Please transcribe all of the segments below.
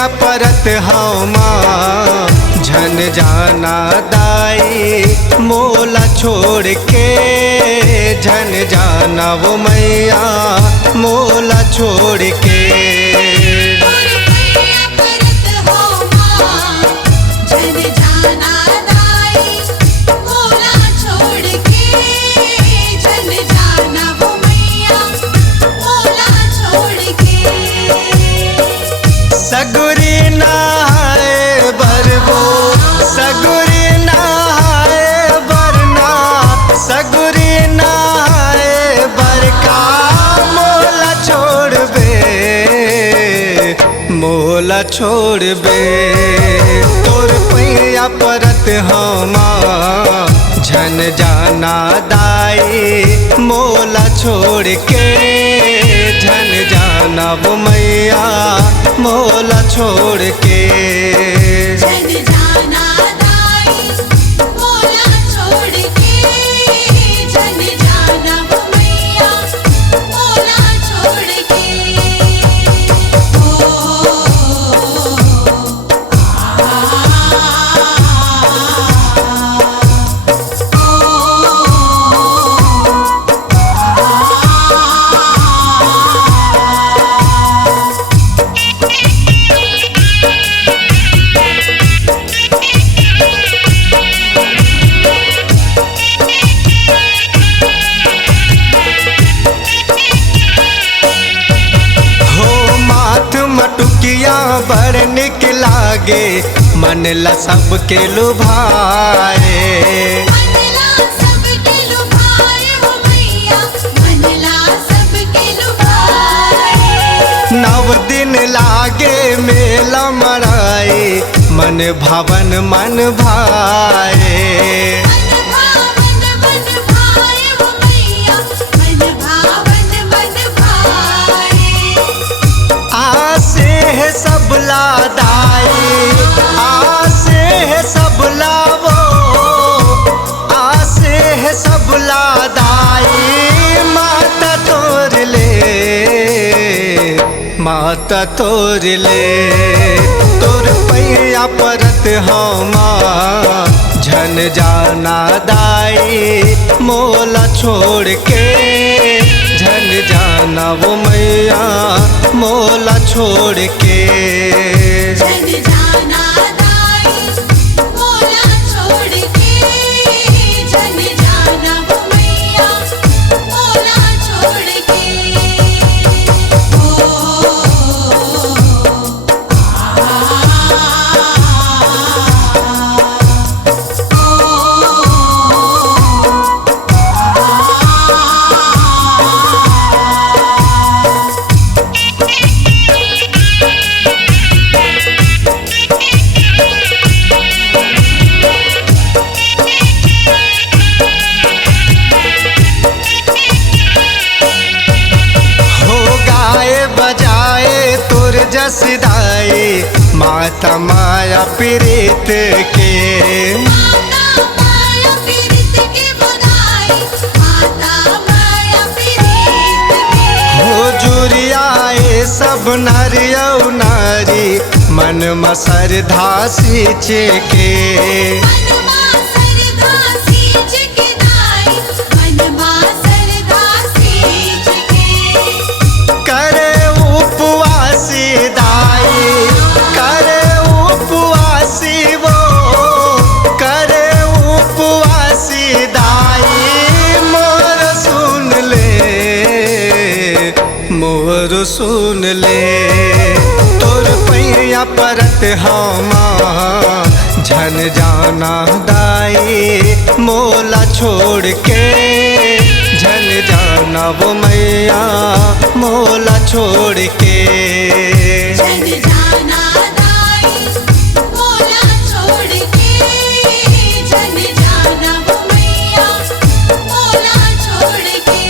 पैया परत हमा झन जाना दाई, मोला छोड़ के झन जाना वो मैया मोला छोड़ के। सगुरी नहाए बरबो सगुरी नहाए बरना, सगुरी नहाए बरका मोला छोड़ बे मोला छोड़ बे। तोर पैया परत हमा झन जाना दाई, मोला छोड़ के झन जाना वो मैया मोला छोड़ के। झन जाना दाई मोला छोड़ के, झन जाना वो मैया मोला छोड़ के। मटुकिया बड़ निक लागे मन ला सबके लुभाए, मनला सबके लुभाए वो मैया मनला सबके लुभाए। नव दिन लागे मेला मराए मन भवन मन भाए। सब लादाई आसे है सब लावो, आसे है सब लादाई माता तोर ले माता तोर ले। तोर पैया परत हमा झन जाना दाई, मोला छोड़ के झन जाना वो मैया मोला छोड़ के। झन जाना दाई मोला छोड़ के, झन जाना वो मैया मोला छोड़ के। जसदाई माता माया पीरित के, माता माया पीरित के बधाई, माता माया पीरित के। हो जुरियाए सब नारियौ नारी मन में श्रद्धा सींच के। मोर सुन ले तोर पैया परत हमा झन जाना दाई, मोला छोड़ के झन जाना वो मैया मोला छोड़ के। झन जाना दाई मोला छोड़ के, झन जाना वो मैया मोला छोड़ के।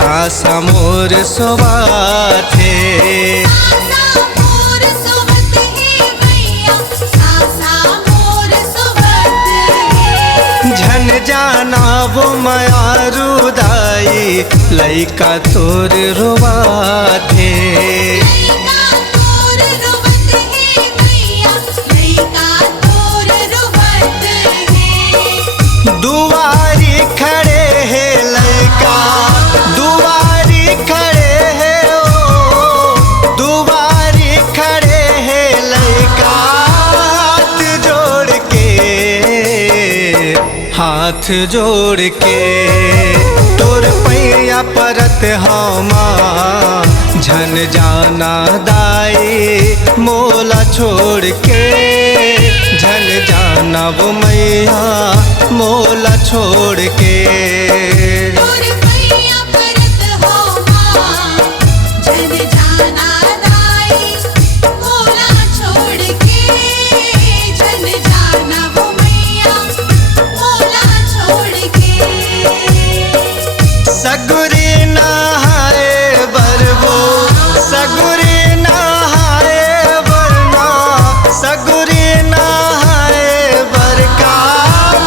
सासा मोर सुबाथे। सासा मोर सुबत है मैया, सासा मोर सुबत है। झन जाना वो मायारू दाई लइका तोर रुबाथे। लइका तोर रुबत है मैया, लइका तोर रुबत है। दुआरी खड़े है लइका, दुआरी खड़े है ओ, दुआरी खड़े है लइका। हाथ जोड़ के तोर पैया परत हमा, झन जाना दाई मोला छोड़ के। झन जाना वो मैया मोला छोड़ के। तोर पैया परत हो माँ, झन जाना दाई मोला छोड़ के। झन जाना वो मैया मोला छोड़ के। सगुरी नहाए बरबो, सगुरी नहाए बरना, सगुरी नहाए बरका।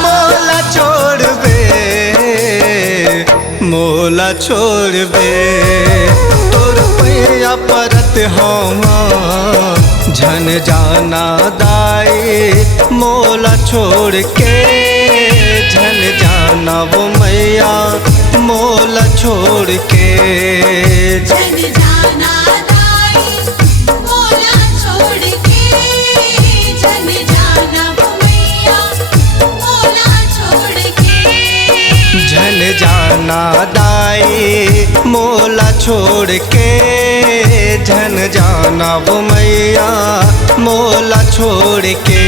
मोला छोड़बे, मोला छोड़बे तोर पैया परत हमा, झन जाना दाई मोला छोड़ के। झन जाना वो मैया मोला छोड़ के। झन जाना दाई मोला छोड़ के। झन जाना वो मैया मोला छोड़ के। झन जाना दाई मोला छोड़ के। झन जाना वो मैया मोला छोड़ के।